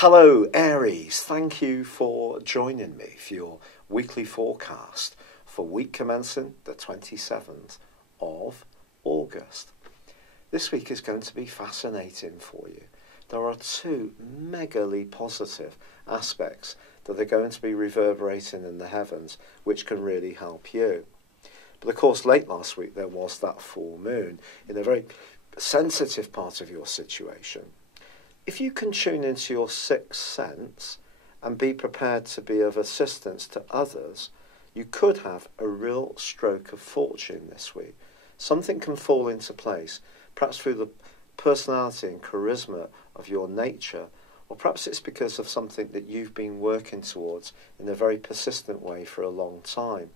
Hello Aries, thank you for joining me for your weekly forecast for week commencing the 27th of August. This week is going to be fascinating for you. There are two megally positive aspects that are going to be reverberating in the heavens which can really help you. But of course late last week there was that full moon in a very sensitive part of your situation. If you can tune into your sixth sense and be prepared to be of assistance to others, you could have a real stroke of fortune this week. Something can fall into place, perhaps through the personality and charisma of your nature, or perhaps it's because of something that you've been working towards in a very persistent way for a long time.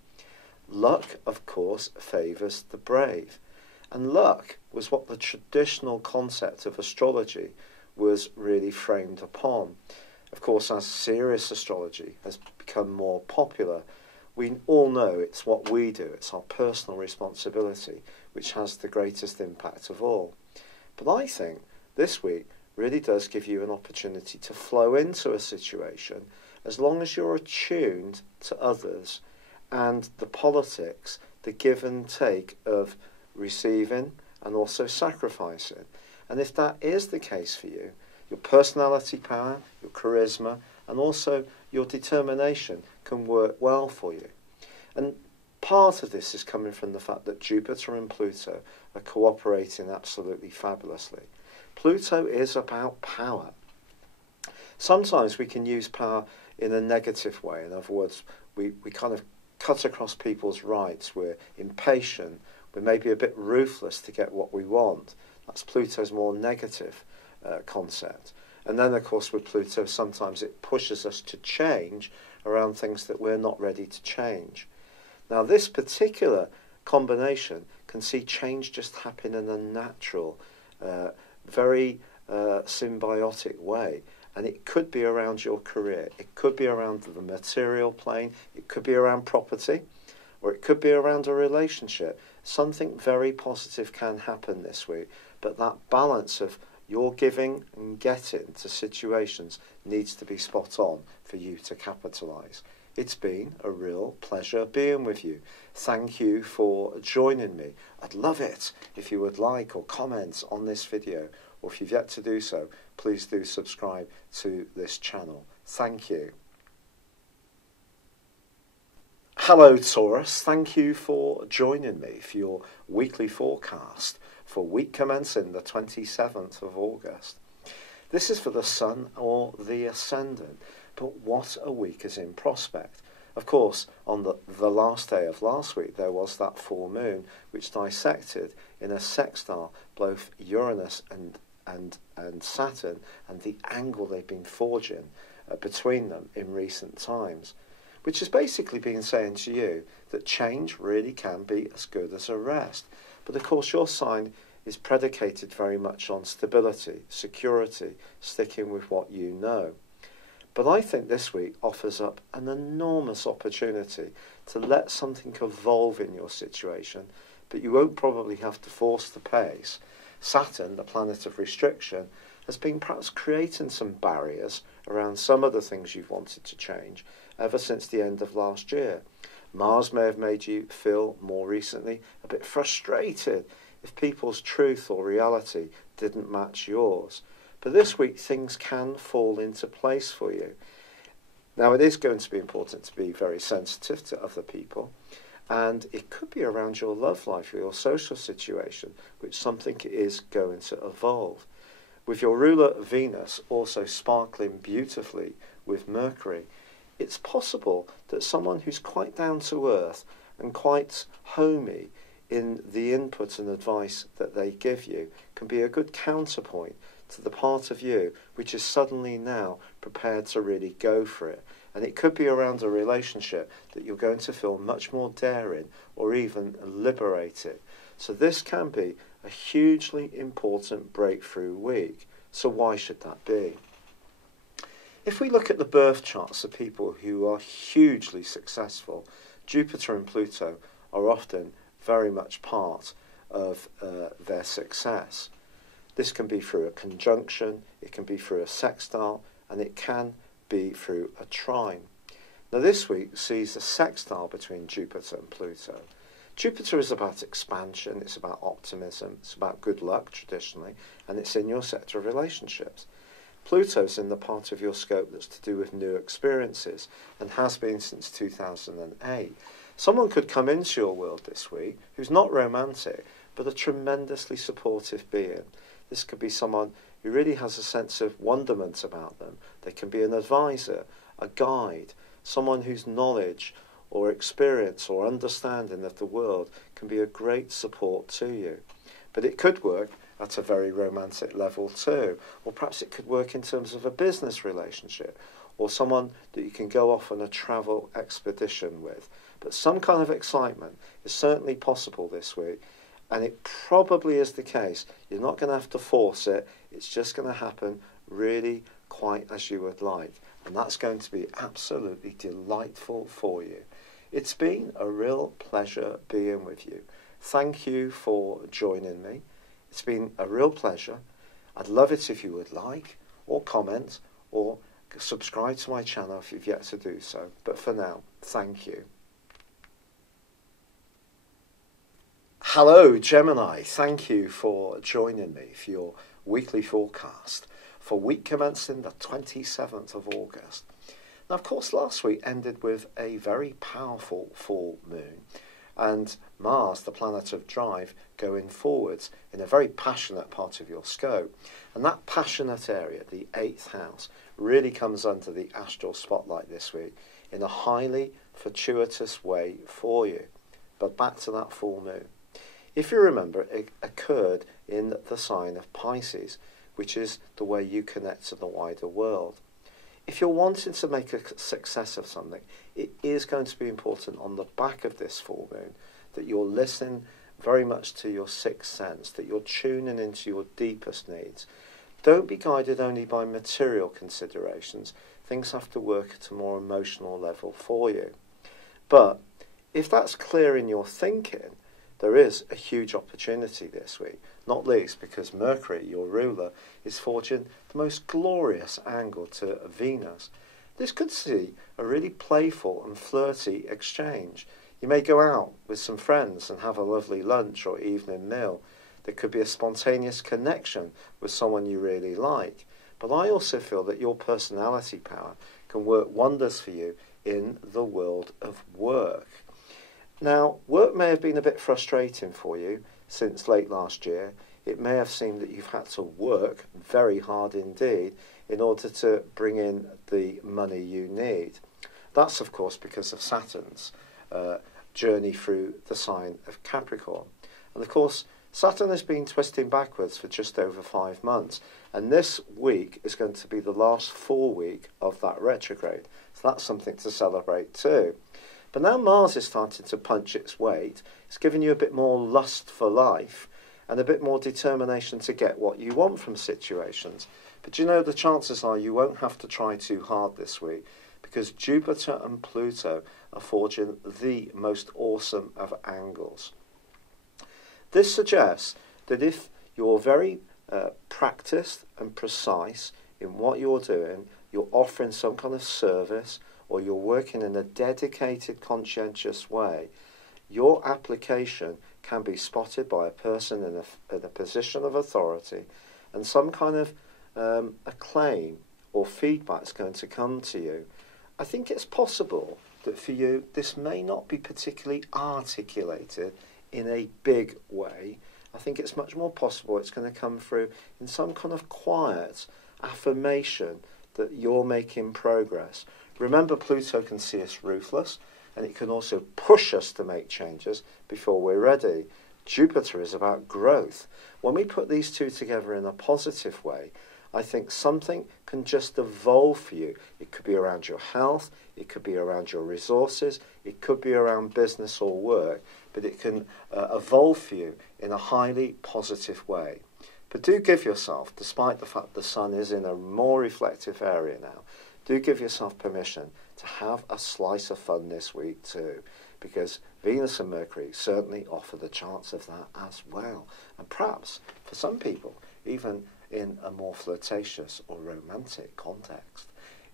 Luck, of course, favours the brave. And luck was what the traditional concept of astrology was really framed upon. Of course, as serious astrology has become more popular, we all know it's what we do, it's our personal responsibility, which has the greatest impact of all. But I think this week really does give you an opportunity to flow into a situation as long as you're attuned to others and the politics, the give and take of receiving and also sacrificing. And if that is the case for you, your personality power, your charisma, and also your determination can work well for you. And part of this is coming from the fact that Jupiter and Pluto are cooperating absolutely fabulously. Pluto is about power. Sometimes we can use power in a negative way. In other words, we kind of cut across people's rights. We're impatient. We're maybe a bit ruthless to get what we want. That's Pluto's more negative concept. And then, of course, with Pluto, sometimes it pushes us to change around things that we're not ready to change. Now, this particular combination can see change just happen in a natural, very symbiotic way. And it could be around your career. It could be around the material plane. It could be around property. Or it could be around a relationship. Something very positive can happen this week. But that balance of your giving and getting to situations needs to be spot on for you to capitalise. It's been a real pleasure being with you. Thank you for joining me. I'd love it if you would like or comment on this video, or if you've yet to do so, please do subscribe to this channel. Thank you. Hello Taurus, thank you for joining me for your weekly forecast for week commencing the 27th of August. This is for the Sun or the Ascendant, but what a week is in prospect. Of course, on the last day of last week, there was that full moon which dissected in a sextile both Uranus and Saturn, and the angle they've been forging between them in recent times, which has basically been saying to you that change really can be as good as a rest. But of course your sign is predicated very much on stability, security, sticking with what you know. But I think this week offers up an enormous opportunity to let something evolve in your situation, but you won't probably have to force the pace. Saturn, the planet of restriction, has been perhaps creating some barriers around some of the things you've wanted to change ever since the end of last year. Mars may have made you feel more recently a bit frustrated if people's truth or reality didn't match yours. But this week things can fall into place for you. Now it is going to be important to be very sensitive to other people, and it could be around your love life or your social situation, which something is going to evolve. With your ruler Venus also sparkling beautifully with Mercury, it's possible that someone who's quite down to earth and quite homey in the input and advice that they give you can be a good counterpoint to the part of you which is suddenly now prepared to really go for it. And it could be around a relationship that you're going to feel much more daring or even liberated. So this can be a hugely important breakthrough week. So why should that be? If we look at the birth charts of people who are hugely successful, Jupiter and Pluto are often very much part of their success. This can be through a conjunction, it can be through a sextile, and it can be through a trine. Now this week sees a sextile between Jupiter and Pluto. Jupiter is about expansion, it's about optimism, it's about good luck traditionally, and it's in your sector of relationships. Pluto's in the part of your scope that's to do with new experiences and has been since 2008. Someone could come into your world this week who's not romantic, but a tremendously supportive being. This could be someone who really has a sense of wonderment about them. They can be an advisor, a guide, someone whose knowledge or experience or understanding of the world can be a great support to you. But it could work at a very romantic level too, or perhaps it could work in terms of a business relationship, or someone that you can go off on a travel expedition with. But some kind of excitement is certainly possible this week, and it probably is the case. You're not going to have to force it, it's just going to happen really quite as you would like, and that's going to be absolutely delightful for you. It's been a real pleasure being with you. Thank you for joining me. It's been a real pleasure. I'd love it if you would like, or comment, or subscribe to my channel if you've yet to do so. But for now, thank you. Hello, Gemini. Thank you for joining me for your weekly forecast for week commencing the 27th of August. Now, of course, last week ended with a very powerful full moon, and Mars, the planet of drive, going forwards in a very passionate part of your scope. And that passionate area, the 8th house, really comes under the astral spotlight this week in a highly fortuitous way for you. But back to that full moon. If you remember, it occurred in the sign of Pisces, which is the way you connect to the wider world. If you're wanting to make a success of something, it is going to be important on the back of this full moon that you're listening very much to your sixth sense, that you're tuning into your deepest needs. Don't be guided only by material considerations. Things have to work at a more emotional level for you. But if that's clear in your thinking, there is a huge opportunity this week, not least because Mercury, your ruler, is forging the most glorious angle to Venus. This could see a really playful and flirty exchange. You may go out with some friends and have a lovely lunch or evening meal. There could be a spontaneous connection with someone you really like. But I also feel that your personality power can work wonders for you in the world of work. Now, work may have been a bit frustrating for you since late last year. It may have seemed that you've had to work very hard indeed in order to bring in the money you need. That's, of course, because of Saturn's journey through the sign of Capricorn. And, of course, Saturn has been twisting backwards for just over 5 months. And this week is going to be the last full week of that retrograde. So that's something to celebrate too. But now Mars is starting to punch its weight. It's giving you a bit more lust for life and a bit more determination to get what you want from situations. But you know, the chances are you won't have to try too hard this week because Jupiter and Pluto are forging the most awesome of angles. This suggests that if you're very practiced and precise in what you're doing, you're offering some kind of service, or you're working in a dedicated, conscientious way, your application can be spotted by a person in a position of authority, and some kind of acclaim or feedback is going to come to you. I think it's possible that for you, this may not be particularly articulated in a big way. I think it's much more possible it's going to come through in some kind of quiet affirmation that you're making progress. Remember, Pluto can see us ruthless, and it can also push us to make changes before we're ready. Jupiter is about growth. When we put these two together in a positive way, I think something can just evolve for you. It could be around your health, it could be around your resources, it could be around business or work, but it can evolve for you in a highly positive way. But do give yourself, despite the fact the sun is in a more reflective area now, do give yourself permission to have a slice of fun this week too, because Venus and Mercury certainly offer the chance of that as well. And perhaps, for some people, even in a more flirtatious or romantic context.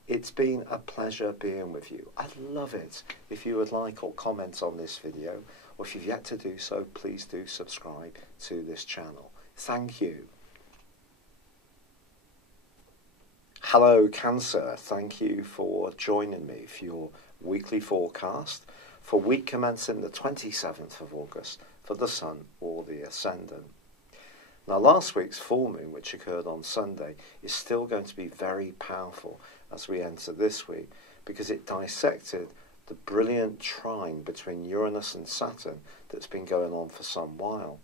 It's been a pleasure being with you. I'd love it if you would like or comment on this video, or if you've yet to do so, please do subscribe to this channel. Thank you. Hello Cancer, thank you for joining me for your weekly forecast for week commencing the 27th of August for the Sun or the Ascendant. Now last week's full moon, which occurred on Sunday, is still going to be very powerful as we enter this week, because it dissected the brilliant trine between Uranus and Saturn that's been going on for some while.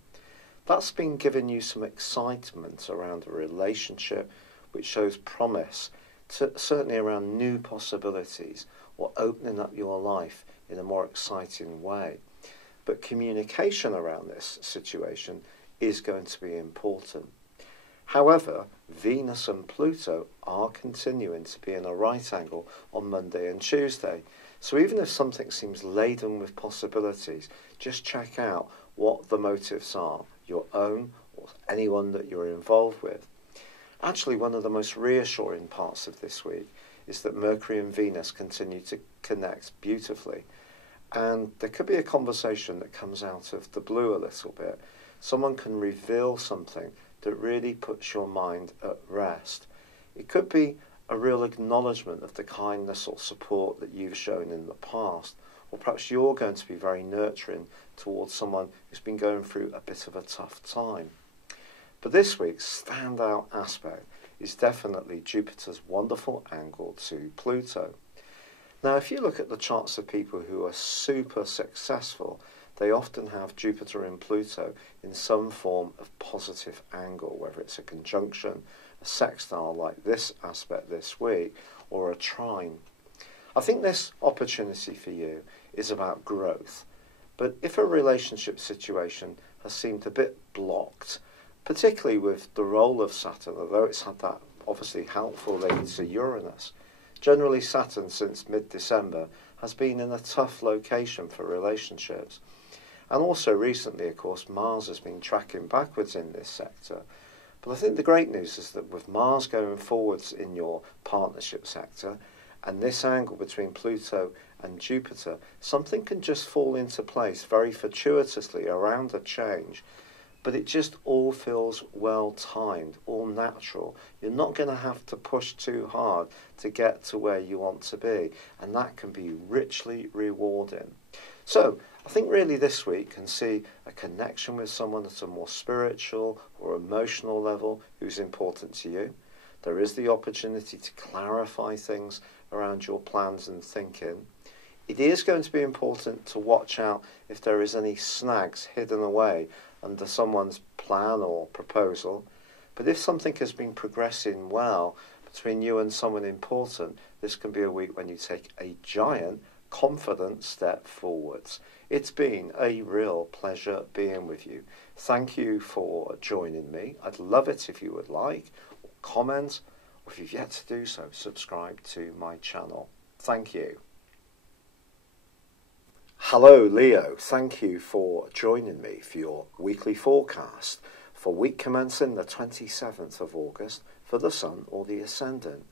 That's been giving you some excitement around a relationship which shows promise, certainly around new possibilities or opening up your life in a more exciting way. But communication around this situation is going to be important. However, Venus and Pluto are continuing to be in a right angle on Monday and Tuesday. So even if something seems laden with possibilities, just check out what the motives are, your own or anyone that you're involved with. Actually, one of the most reassuring parts of this week is that Mercury and Venus continue to connect beautifully. And there could be a conversation that comes out of the blue a little bit. Someone can reveal something that really puts your mind at rest. It could be a real acknowledgement of the kindness or support that you've shown in the past, or perhaps you're going to be very nurturing towards someone who's been going through a bit of a tough time. But this week's standout aspect is definitely Jupiter's wonderful angle to Pluto. Now, if you look at the charts of people who are super successful, they often have Jupiter and Pluto in some form of positive angle, whether it's a conjunction, a sextile like this aspect this week, or a trine. I think this opportunity for you is about growth. But if a relationship situation has seemed a bit blocked, particularly with the role of Saturn, although it's had that obviously helpful link to Uranus, generally Saturn since mid-December has been in a tough location for relationships. And also recently, of course, Mars has been tracking backwards in this sector. But I think the great news is that with Mars going forwards in your partnership sector, and this angle between Pluto and Jupiter, something can just fall into place very fortuitously around a change. But it just all feels well timed, all natural. You're not going to have to push too hard to get to where you want to be, and that can be richly rewarding. So I think really this week can see a connection with someone at a more spiritual or emotional level who's important to you. There is the opportunity to clarify things around your plans and thinking. It is going to be important to watch out if there is any snags hidden away under someone's plan or proposal. But if something has been progressing well between you and someone important, this can be a week when you take a giant, confident step forwards. It's been a real pleasure being with you. Thank you for joining me. I'd love it if you would like, or comment, or if you've yet to do so, subscribe to my channel. Thank you. Hello Leo, thank you for joining me for your weekly forecast for week commencing the 27th of August for the Sun or the Ascendant.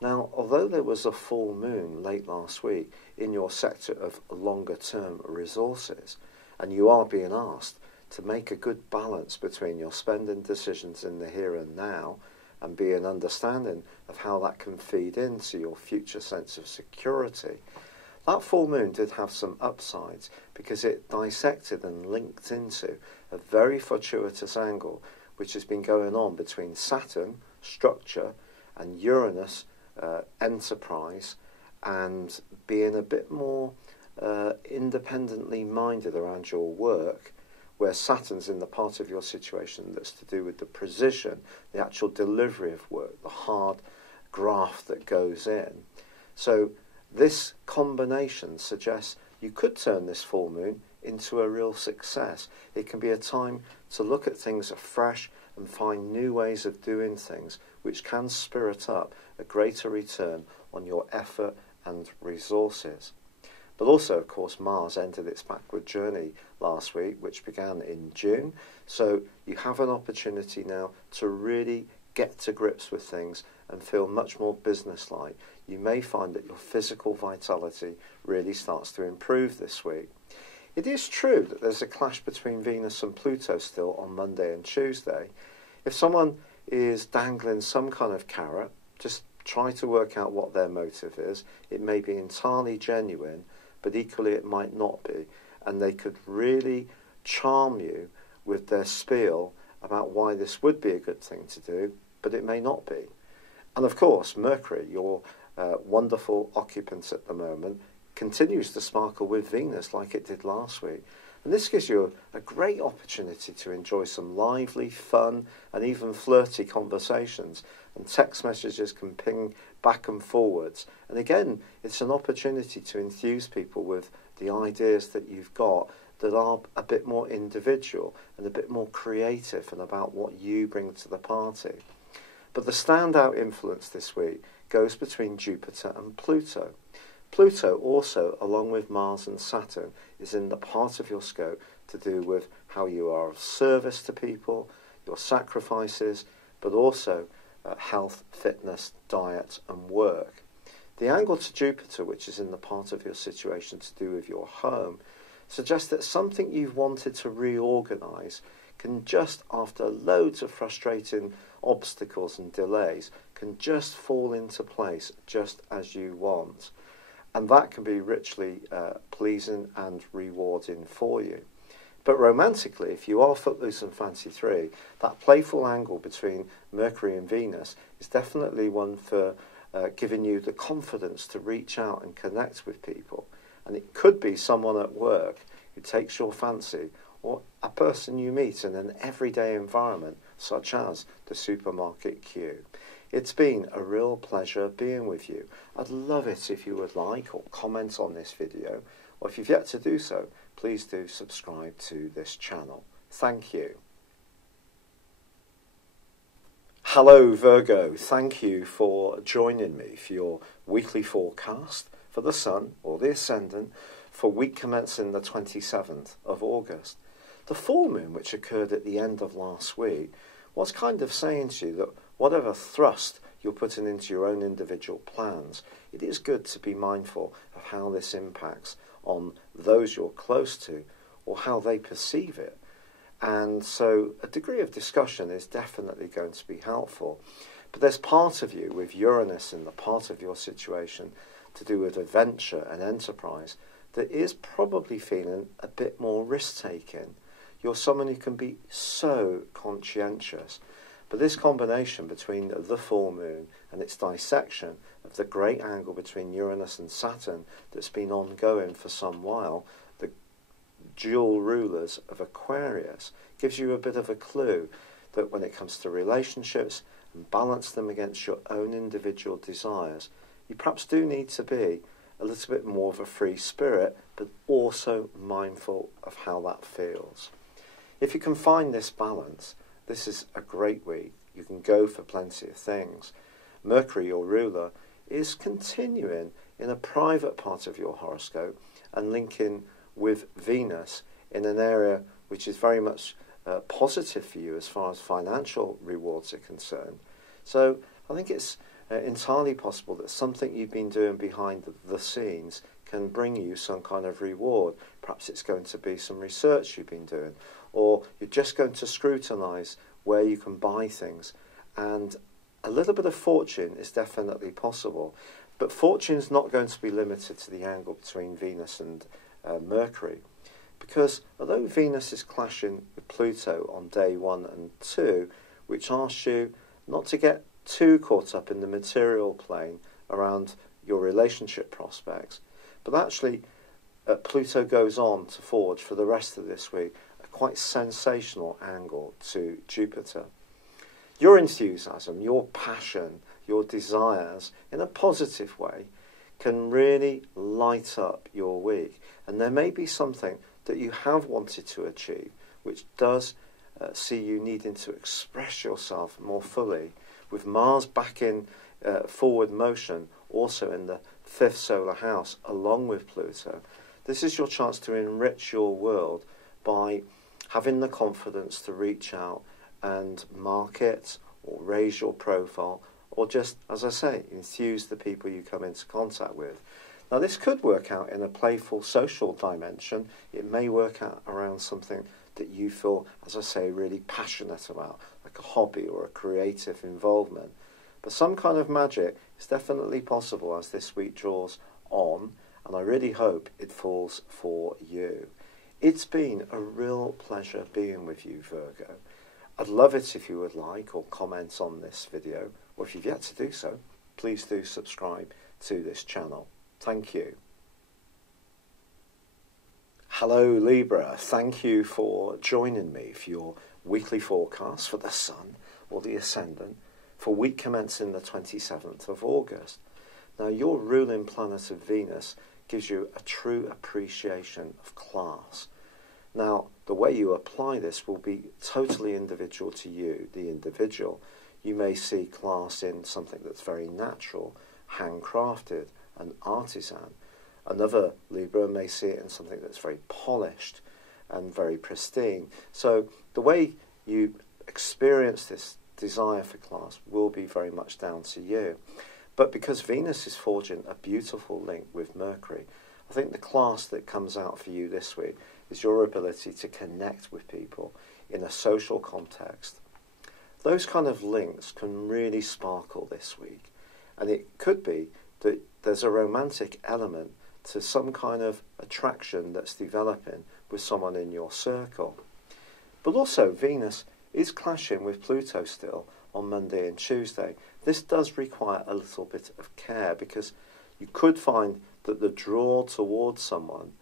Now, although there was a full moon late last week in your sector of longer term resources, and you are being asked to make a good balance between your spending decisions in the here and now and be an understanding of how that can feed into your future sense of security, that full moon did have some upsides because it dissected and linked into a very fortuitous angle which has been going on between Saturn, structure, and Uranus, enterprise, and being a bit more independently minded around your work, where Saturn's in the part of your situation that's to do with the precision, the actual delivery of work, the hard graft that goes in. So this combination suggests you could turn this full moon into a real success. It can be a time to look at things afresh and find new ways of doing things, which can spirit up a greater return on your effort and resources. But also, of course, Mars ended its backward journey last week, which began in June. So you have an opportunity now to really get to grips with things and feel much more businesslike. You may find that your physical vitality really starts to improve this week. It is true that there's a clash between Venus and Pluto still on Monday and Tuesday. If someone is dangling some kind of carrot, just try to work out what their motive is. It may be entirely genuine, but equally it might not be. And they could really charm you with their spiel about why this would be a good thing to do, but it may not be. And of course, Mercury, your wonderful occupant at the moment, continues to sparkle with Venus like it did last week. And this gives you a great opportunity to enjoy some lively, fun, and even flirty conversations. And text messages can ping back and forwards. And again, it's an opportunity to enthuse people with the ideas that you've got that are a bit more individual and a bit more creative and about what you bring to the party. But the standout influence this week goes between Jupiter and Pluto. Pluto also, along with Mars and Saturn, is in the part of your scope to do with how you are of service to people, your sacrifices, but also health, fitness, diet and work. The angle to Jupiter, which is in the part of your situation to do with your home, suggests that something you've wanted to reorganise can just, after loads of frustrating obstacles and delays, can just fall into place just as you want. And that can be richly pleasing and rewarding for you. But romantically, if you are footloose and fancy-free, that playful angle between Mercury and Venus is definitely one for giving you the confidence to reach out and connect with people. And it could be someone at work who takes your fancy, or a person you meet in an everyday environment, such as the supermarket queue. It's been a real pleasure being with you. I'd love it if you would like or comment on this video, or if you've yet to do so, please do subscribe to this channel. Thank you. Hello Virgo, thank you for joining me for your weekly forecast for the Sun or the Ascendant for week commencing the 27th of August. The full moon, which occurred at the end of last week, was kind of saying to you that whatever thrust you're putting into your own individual plans, it is good to be mindful of how this impacts on those you're close to or how they perceive it. And so a degree of discussion is definitely going to be helpful. But there's part of you with Uranus in the part of your situation to do with adventure and enterprise that is probably feeling a bit more risk-taking. You're someone who can be so conscientious. But this combination between the full moon and its dissection of the great angle between Uranus and Saturn that's been ongoing for some while, the dual rulers of Aquarius, gives you a bit of a clue that when it comes to relationships and balance them against your own individual desires, you perhaps do need to be a little bit more of a free spirit, but also mindful of how that feels. If you can find this balance, this is a great week. You can go for plenty of things. Mercury, your ruler, is continuing in a private part of your horoscope and linking with Venus in an area which is very much positive for you as far as financial rewards are concerned. So I think it's entirely possible that something you've been doing behind the scenes can bring you some kind of reward. Perhaps it's going to be some research you've been doing, or you're just going to scrutinise where you can buy things. And a little bit of fortune is definitely possible. But fortune's not going to be limited to the angle between Venus and Mercury. Because although Venus is clashing with Pluto on day 1 and 2, which asks you not to get too caught up in the material plane around your relationship prospects, but actually Pluto goes on to forge for the rest of this week a quite sensational angle to Jupiter. Your enthusiasm, your passion, your desires in a positive way can really light up your week. And there may be something that you have wanted to achieve which does see you needing to express yourself more fully, with Mars back in forward motion, also in the 5th solar house, along with Pluto. This is your chance to enrich your world by having the confidence to reach out and market or raise your profile, or just, as I say, enthuse the people you come into contact with. Now, this could work out in a playful social dimension. It may work out around something that you feel, as I say, really passionate about, like a hobby or a creative involvement. But some kind of magic is definitely possible as this week draws on, and I really hope it falls for you. It's been a real pleasure being with you, Virgo. I'd love it if you would like or comment on this video, or if you've yet to do so, please do subscribe to this channel. Thank you. Hello Libra, thank you for joining me for your weekly forecast for the Sun or the Ascendant for week commencing the 27th of August. Now, your ruling planet of Venus gives you a true appreciation of class. Now, the way you apply this will be totally individual to you, the individual. You may see class in something that's very natural, handcrafted, and artisan. Another Libra may see it in something that's very polished and very pristine. So the way you experience this desire for class will be very much down to you. But because Venus is forging a beautiful link with Mercury, I think the class that comes out for you this week is your ability to connect with people in a social context. Those kind of links can really sparkle this week. And it could be that there's a romantic element to some kind of attraction that's developing with someone in your circle. But also, Venus is clashing with Pluto still on Monday and Tuesday. This does require a little bit of care because you could find that the draw towards someone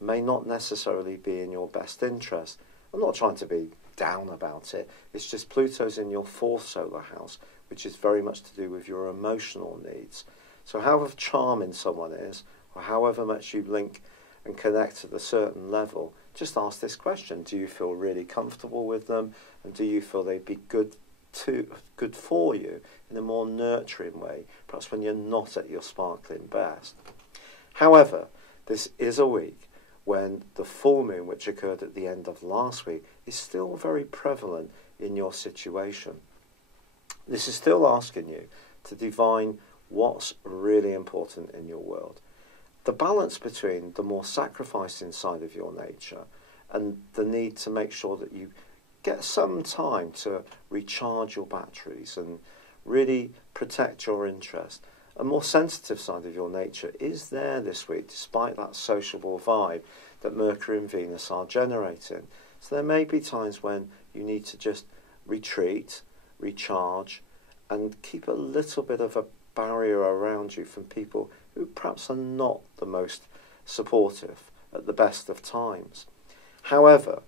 may not necessarily be in your best interest. I'm not trying to be down about it. It's just Pluto's in your 4th solar house, which is very much to do with your emotional needs. So however charming someone is, or however much you link and connect at a certain level, just ask this question. Do you feel really comfortable with them? And do you feel they'd be good for you in a more nurturing way, perhaps when you're not at your sparkling best? However, this is a week when the full moon, which occurred at the end of last week, is still very prevalent in your situation. This is still asking you to divine what's really important in your world. The balance between the more sacrificing side of your nature and the need to make sure that you get some time to recharge your batteries and really protect your interest. A more sensitive side of your nature is there this week, despite that sociable vibe that Mercury and Venus are generating. So there may be times when you need to just retreat, recharge, and keep a little bit of a barrier around you from people who perhaps are not the most supportive at the best of times. However,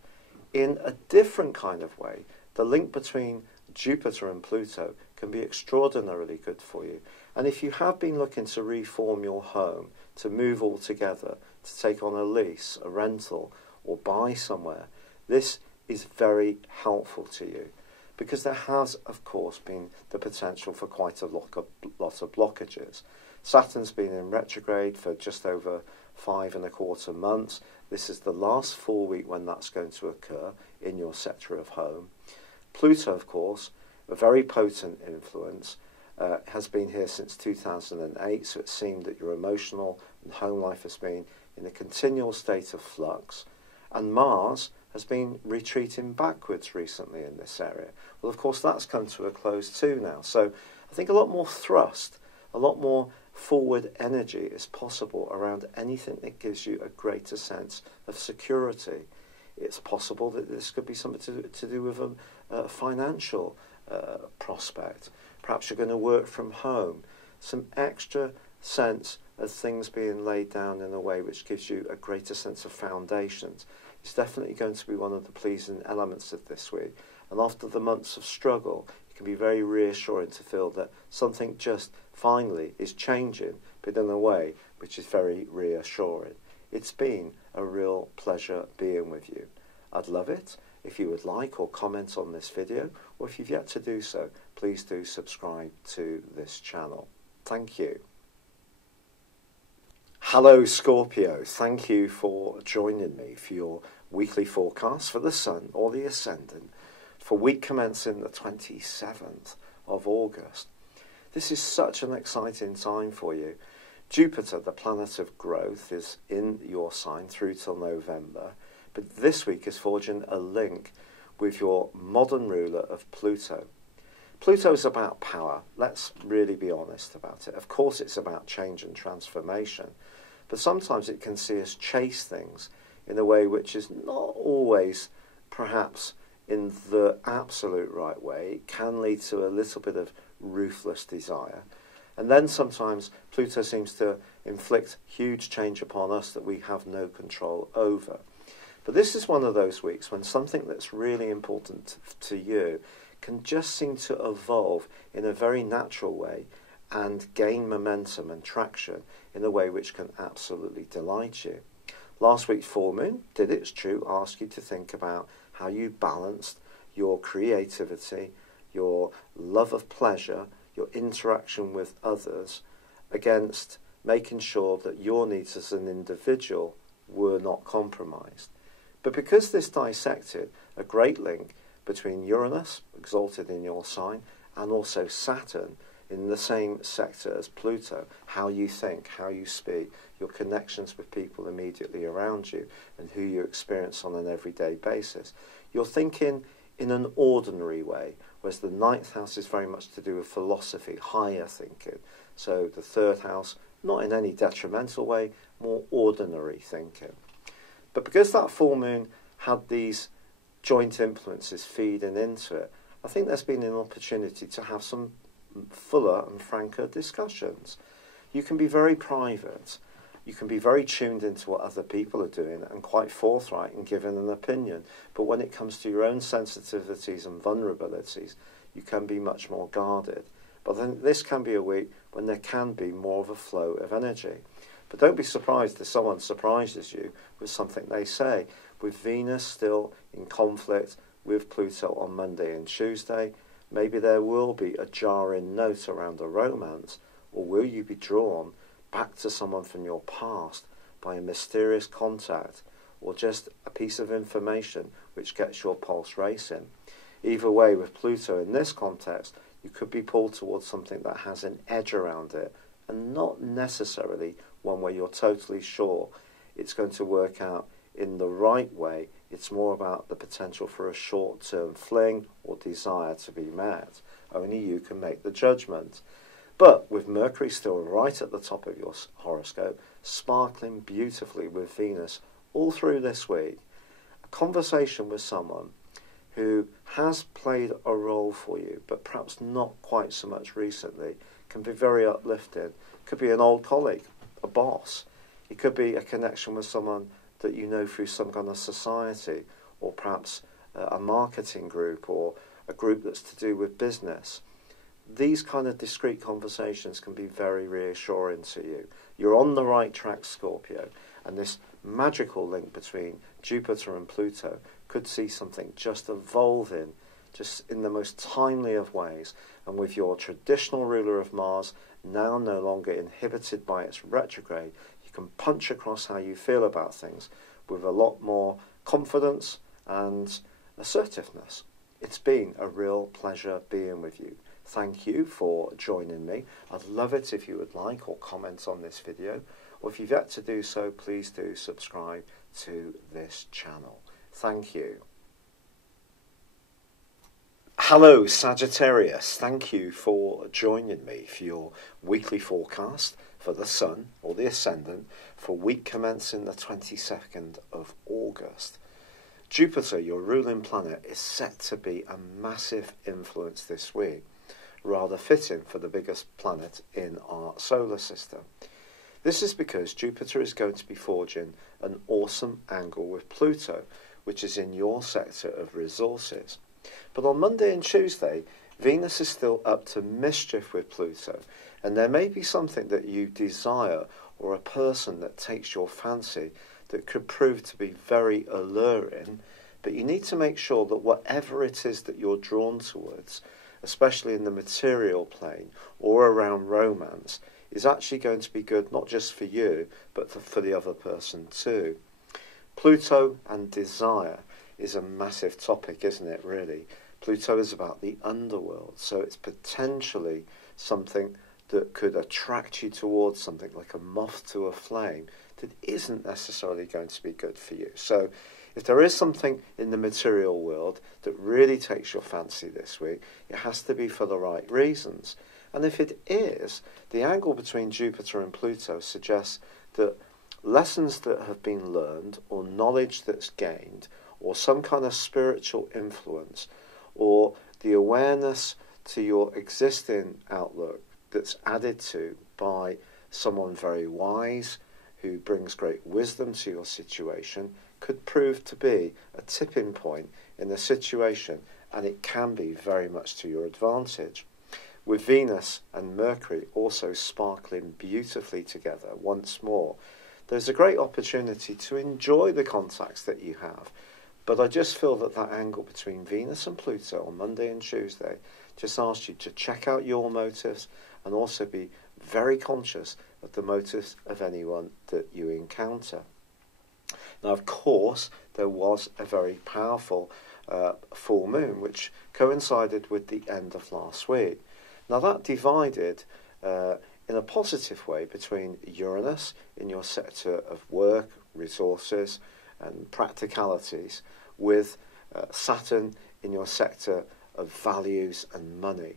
in a different kind of way, the link between Jupiter and Pluto can be extraordinarily good for you. And if you have been looking to reform your home, to move altogether, to take on a lease, a rental, or buy somewhere, this is very helpful to you. Because there has, of course, been the potential for quite a lot of blockages. Saturn's been in retrograde for just over 5.25 months. This is the last full week when that's going to occur in your sector of home. Pluto, of course, a very potent influence, has been here since 2008, so it seemed that your emotional and home life has been in a continual state of flux. And Mars has been retreating backwards recently in this area. Well, of course, that's come to a close too now. So I think a lot more thrust, a lot more forward energy is possible around anything that gives you a greater sense of security. It's possible that this could be something to do with a financial prospect. Perhaps you're going to work from home. Some extra sense of things being laid down in a way which gives you a greater sense of foundations. It's definitely going to be one of the pleasing elements of this week. And after the months of struggle, it can be very reassuring to feel that something just finally is changing, but in a way which is very reassuring. It's been a real pleasure being with you. I'd love it if you would like or comment on this video, or if you've yet to do so, please do subscribe to this channel. Thank you. Hello Scorpio, thank you for joining me for your weekly forecast for the Sun or the Ascendant for week commencing the 27th of August. This is such an exciting time for you. Jupiter, the planet of growth, is in your sign through till November, but this week is forging a link with your modern ruler of Pluto. Pluto is about power. Let's really be honest about it. Of course it's about change and transformation, but sometimes it can see us chase things in a way which is not always perhaps in the absolute right way. It can lead to a little bit of ruthless desire. And then sometimes Pluto seems to inflict huge change upon us that we have no control over. But this is one of those weeks when something that's really important to you can just seem to evolve in a very natural way and gain momentum and traction in a way which can absolutely delight you. Last week's full moon did its true ask you to think about how you balanced your creativity, your love of pleasure, your interaction with others against making sure that your needs as an individual were not compromised. But because this dissected a great link between Uranus, exalted in your sign, and also Saturn in the same sector as Pluto, how you think, how you speak, your connections with people immediately around you, and who you experience on an everyday basis. You're thinking in an ordinary way, whereas the ninth house is very much to do with philosophy, higher thinking. So the third house, not in any detrimental way, more ordinary thinking. But because that full moon had these joint influences feeding into it, I think there's been an opportunity to have some fuller and franker discussions. You can be very private, you can be very tuned into what other people are doing and quite forthright in giving an opinion, but when it comes to your own sensitivities and vulnerabilities, you can be much more guarded. But then this can be a week when there can be more of a flow of energy. But don't be surprised if someone surprises you with something they say. With Venus still in conflict with Pluto on Monday and Tuesday, maybe there will be a jarring note around a romance, or will you be drawn back to someone from your past by a mysterious contact, or just a piece of information which gets your pulse racing. Either way, with Pluto in this context, you could be pulled towards something that has an edge around it, and not necessarily one where you're totally sure it's going to work out in the right way. It's more about the potential for a short-term fling or desire to be met. Only you can make the judgment. But with Mercury still right at the top of your horoscope, sparkling beautifully with Venus all through this week, a conversation with someone who has played a role for you, but perhaps not quite so much recently, can be very uplifting. Could be an old colleague, a boss. It could be a connection with someone that you know through some kind of society, or perhaps a marketing group, or a group that's to do with business. These kind of discreet conversations can be very reassuring to you. You're on the right track, Scorpio, and this magical link between Jupiter and Pluto could see something just evolving, just in the most timely of ways, and with your traditional ruler of Mars now no longer inhibited by its retrograde, you can punch across how you feel about things with a lot more confidence and assertiveness. It's been a real pleasure being with you. Thank you for joining me. I'd love it if you would like or comment on this video, or if you've yet to do so, please do subscribe to this channel. Thank you. Hello Sagittarius, thank you for joining me for your weekly forecast for the Sun or the Ascendant for week commencing the 22nd of August. Jupiter, your ruling planet, is set to be a massive influence this week, rather fitting for the biggest planet in our solar system. This is because Jupiter is going to be forging an awesome angle with Pluto, which is in your sector of resources. But on Monday and Tuesday, Venus is still up to mischief with Pluto, and there may be something that you desire or a person that takes your fancy that could prove to be very alluring, but you need to make sure that whatever it is that you're drawn towards, especially in the material plane or around romance, is actually going to be good not just for you, but for the other person too. Pluto and desire is a massive topic, isn't it, really? Pluto is about the underworld, so it's potentially something that could attract you towards something like a moth to a flame that isn't necessarily going to be good for you. So if there is something in the material world that really takes your fancy this week, it has to be for the right reasons. And if it is, the angle between Jupiter and Pluto suggests that lessons that have been learned, or knowledge that's gained, or some kind of spiritual influence, or the awareness to your existing outlook that's added to by someone very wise who brings great wisdom to your situation, could prove to be a tipping point in the situation, and it can be very much to your advantage. With Venus and Mercury also sparkling beautifully together once more, there's a great opportunity to enjoy the contacts that you have. But I just feel that that angle between Venus and Pluto on Monday and Tuesday just asks you to check out your motives and also be very conscious of the motives of anyone that you encounter. Now, of course, there was a very powerful full moon, which coincided with the end of last week. Now, that divided in a positive way between Uranus in your sector of work, resources, and practicalities, with Saturn in your sector of values and money.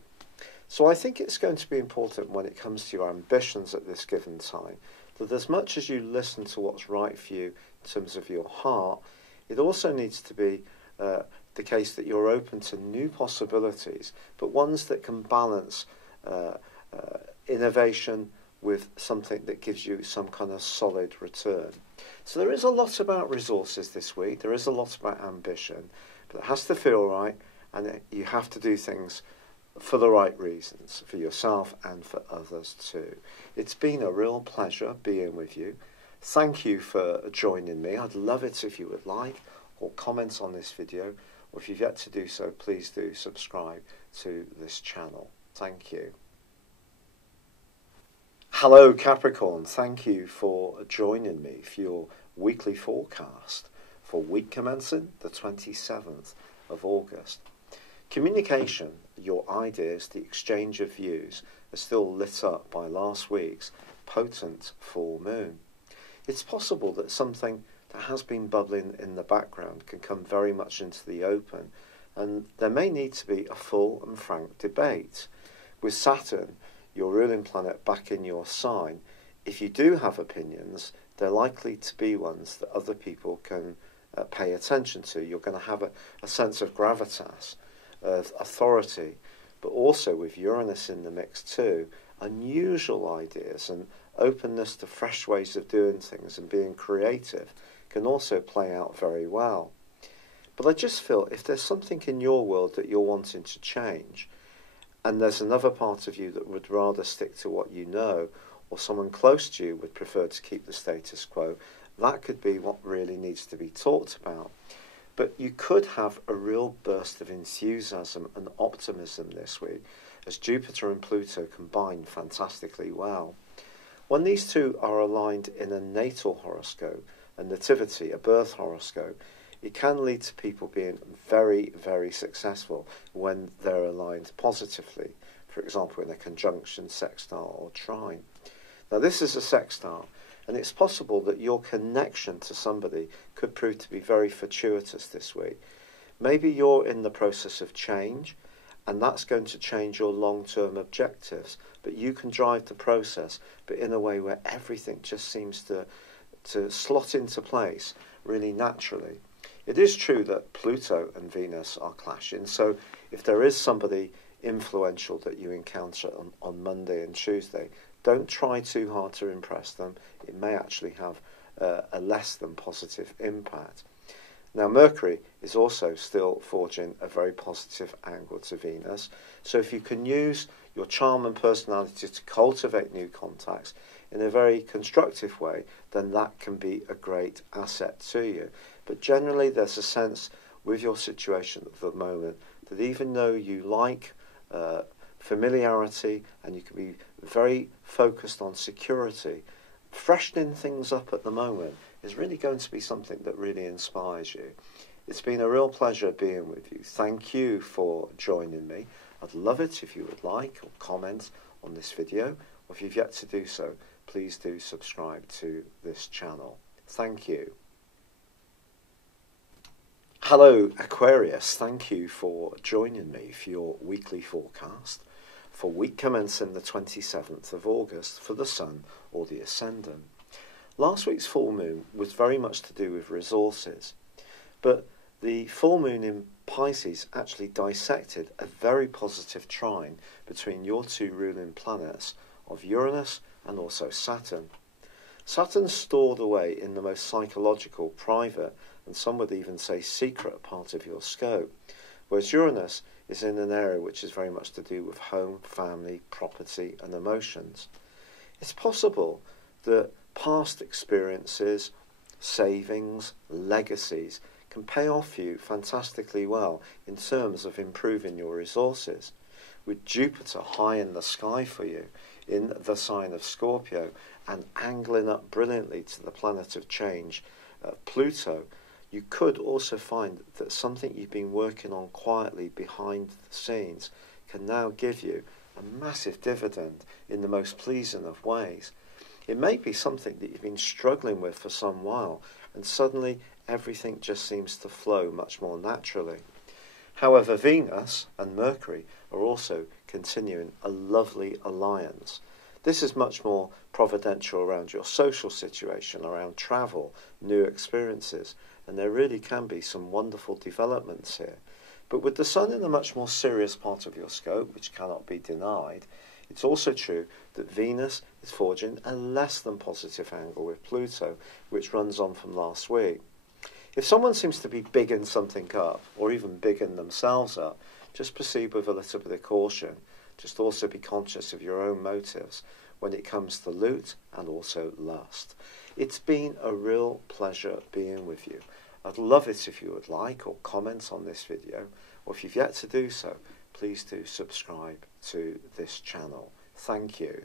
So I think it's going to be important when it comes to your ambitions at this given time, that as much as you listen to what's right for you in terms of your heart, it also needs to be the case that you're open to new possibilities, but ones that can balance innovation with something that gives you some kind of solid return. So there is a lot about resources this week, there is a lot about ambition, but it has to feel right, and you have to do things for the right reasons, for yourself and for others too. It's been a real pleasure being with you. Thank you for joining me. I'd love it if you would like or comment on this video, or if you've yet to do so, please do subscribe to this channel. Thank you. Hello Capricorn, thank you for joining me for your weekly forecast for week commencing the 27th of August. Communication, your ideas, the exchange of views are still lit up by last week's potent full moon. It's possible that something that has been bubbling in the background can come very much into the open, and there may need to be a full and frank debate. With Saturn, your ruling planet, back in your sign, if you do have opinions, they're likely to be ones that other people can pay attention to. You're going to have a sense of gravitas, of authority, but also with Uranus in the mix too, unusual ideas and openness to fresh ways of doing things and being creative can also play out very well. But I just feel if there's something in your world that you're wanting to change, and there's another part of you that would rather stick to what you know, or someone close to you would prefer to keep the status quo, that could be what really needs to be talked about. But you could have a real burst of enthusiasm and optimism this week as Jupiter and Pluto combine fantastically well. When these two are aligned in a natal horoscope, a nativity, a birth horoscope, it can lead to people being very, very successful when they're aligned positively, for example in a conjunction, sextile or trine. Now this is a sextile, and it's possible that your connection to somebody could prove to be very fortuitous this week. Maybe you're in the process of change, and that's going to change your long-term objectives, but you can drive the process, but in a way where everything just seems to slot into place really naturally. It is true that Pluto and Venus are clashing, so if there is somebody influential that you encounter on Monday and Tuesday, don't try too hard to impress them. It may actually have a less than positive impact. Now, Mercury is also still forging a very positive angle to Venus, so if you can use your charm and personality to cultivate new contacts in a very constructive way, then that can be a great asset to you. But generally, there's a sense with your situation at the moment that even though you like familiarity and you can be very focused on security, freshening things up at the moment is really going to be something that really inspires you. It's been a real pleasure being with you. Thank you for joining me. I'd love it if you would like or comment on this video, or if you've yet to do so, please do subscribe to this channel. Thank you. Hello Aquarius, thank you for joining me for your weekly forecast for week commencing the 27th of August for the Sun or the Ascendant. Last week's full moon was very much to do with resources, but the full moon in Pisces actually dissected a very positive trine between your two ruling planets of Uranus and also Saturn. Saturn's stored away in the most psychological, private, and some would even say secret part of your scope, whereas Uranus is in an area which is very much to do with home, family, property and emotions. It's possible that past experiences, savings, legacies can pay off for you fantastically well in terms of improving your resources. With Jupiter high in the sky for you in the sign of Scorpio and angling up brilliantly to the planet of change, Pluto, you could also find that something you've been working on quietly behind the scenes can now give you a massive dividend in the most pleasing of ways. It may be something that you've been struggling with for some while, and suddenly everything just seems to flow much more naturally. However, Venus and Mercury are also continuing a lovely alliance. This is much more providential around your social situation, around travel, new experiences, and there really can be some wonderful developments here. But with the Sun in a much more serious part of your scope, which cannot be denied, it's also true that Venus is forging a less than positive angle with Pluto, which runs on from last week. If someone seems to be bigging something up, or even bigging themselves up, just proceed with a little bit of caution. Just also be conscious of your own motives when it comes to loot and also lust. It's been a real pleasure being with you. I'd love it if you would like or comment on this video, or if you've yet to do so, please do subscribe to this channel. Thank you.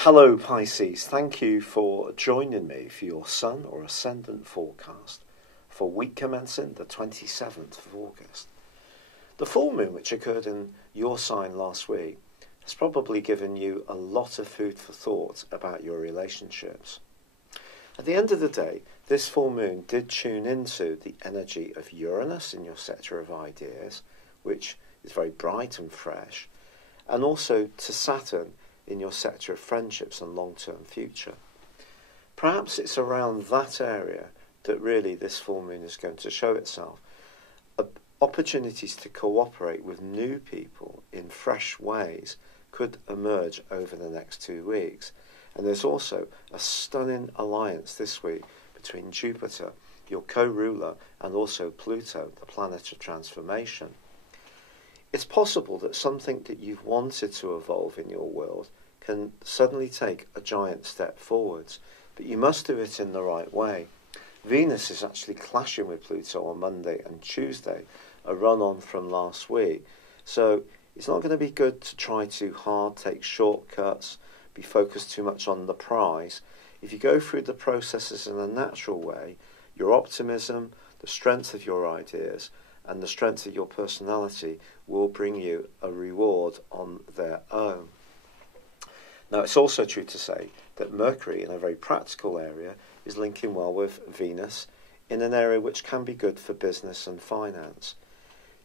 Hello Pisces, thank you for joining me for your Sun or Ascendant forecast for week commencing the 27th of August. The full moon which occurred in your sign last week has probably given you a lot of food for thought about your relationships. At the end of the day, this full moon did tune into the energy of Uranus in your sector of ideas, which is very bright and fresh, and also to Saturn in your sector of friendships and long-term future. Perhaps it's around that area that really this full moon is going to show itself. Opportunities to cooperate with new people in fresh ways could emerge over the next 2 weeks. And there's also a stunning alliance this week between Jupiter, your co-ruler, and also Pluto, the planet of transformation. It's possible that something that you've wanted to evolve in your world can suddenly take a giant step forwards, but you must do it in the right way. Venus is actually clashing with Pluto on Monday and Tuesday, a run-on from last week. So it's not going to be good to try too hard, take shortcuts, be focused too much on the prize. If you go through the processes in a natural way, your optimism, the strength of your ideas, and the strength of your personality will bring you a reward on their own. Now, it's also true to say that Mercury, in a very practical area, is linking well with Venus in an area which can be good for business and finance.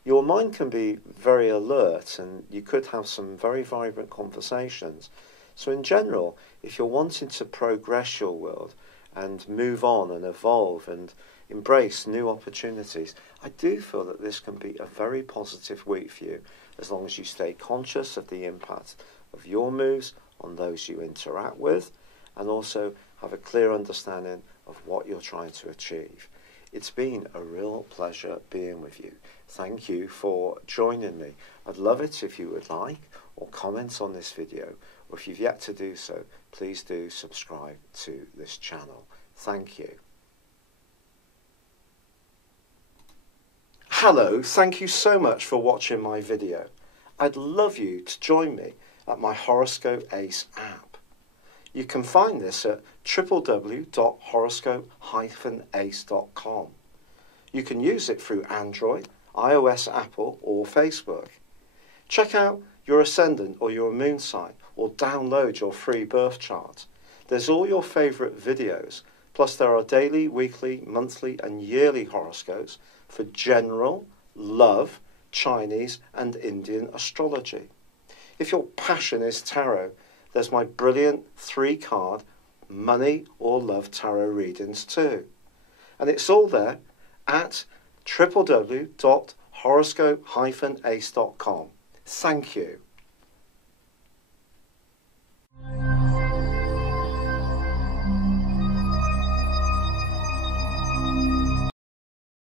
Your mind can be very alert and you could have some very vibrant conversations. So in general, if you're wanting to progress your world and move on and evolve and embrace new opportunities, I do feel that this can be a very positive week for you, as long as you stay conscious of the impact of your moves on those you interact with, and also have a clear understanding of what you're trying to achieve. It's been a real pleasure being with you. Thank you for joining me. I'd love it if you would like or comment on this video, or if you've yet to do so, please do subscribe to this channel. Thank you. Hello, thank you so much for watching my video. I'd love you to join me at my Horoscope Ace app. You can find this at www.horoscope-ace.com. You can use it through Android, iOS, Apple or Facebook. Check out your ascendant or your moon sign or download your free birth chart. There's all your favourite videos, plus there are daily, weekly, monthly and yearly horoscopes for general, love, Chinese and Indian astrology. If your passion is tarot, there's my brilliant 3-card money or love tarot readings too. And it's all there at www.horoscope-ace.com. Thank you.